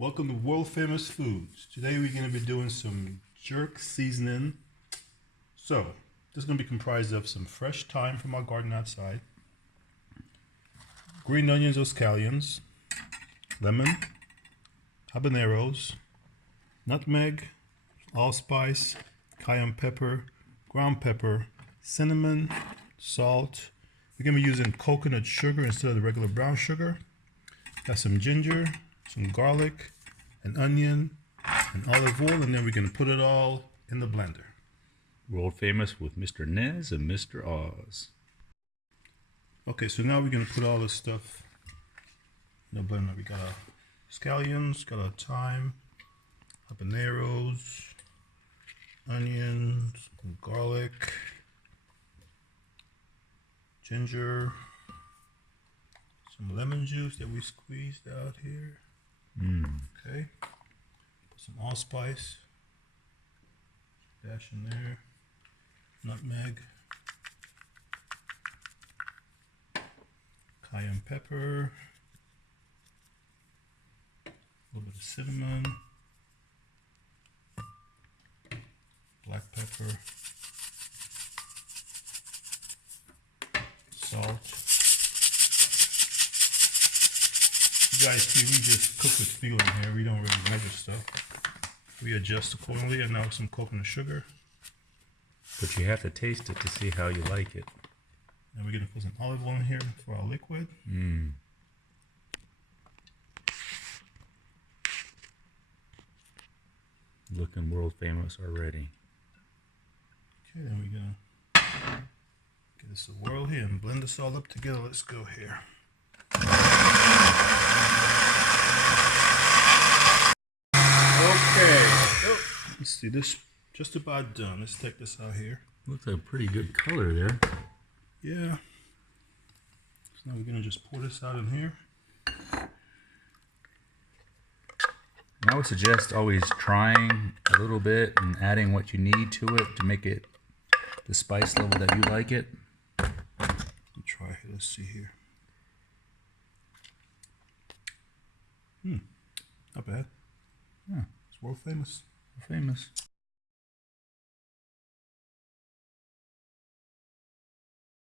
Welcome to World Famous Foods. Today we're going to be doing some jerk seasoning. So, this is going to be comprised of some fresh thyme from our garden outside, green onions or scallions, lemon, habaneros, nutmeg, allspice, cayenne pepper, ground pepper, cinnamon, salt. We're going to be using coconut sugar instead of the regular brown sugar. Got some ginger, some garlic, an onion, and olive oil, and then we're going to put it all in the blender. World famous with Mr. Nez and Mr. Oz. Okay, so now we're going to put all this stuff in the blender. We got our scallions, got our thyme, habaneros, onions, garlic, ginger, some lemon juice that we squeezed out here. Okay, put some allspice, dash in there, nutmeg, cayenne pepper, a little bit of cinnamon, black pepper, salt. You guys see, we just cook with feeling here. We don't really measure stuff. We adjust accordingly, and now some coconut sugar. But you have to taste it to see how you like it. And we're going to put some olive oil in here for our liquid. Looking world famous already. Okay, then we're going to give this a whirl here and blend this all up together. Let's go here. Okay, let's see, this just about done. Let's take this out here. Looks like a pretty good color there. Yeah. So now we're gonna just pour this out in here. I would suggest always trying a little bit and adding what you need to it to make it the spice level that you like it. Let me try here. Let's see here. Not bad. Yeah, it's world famous. famous.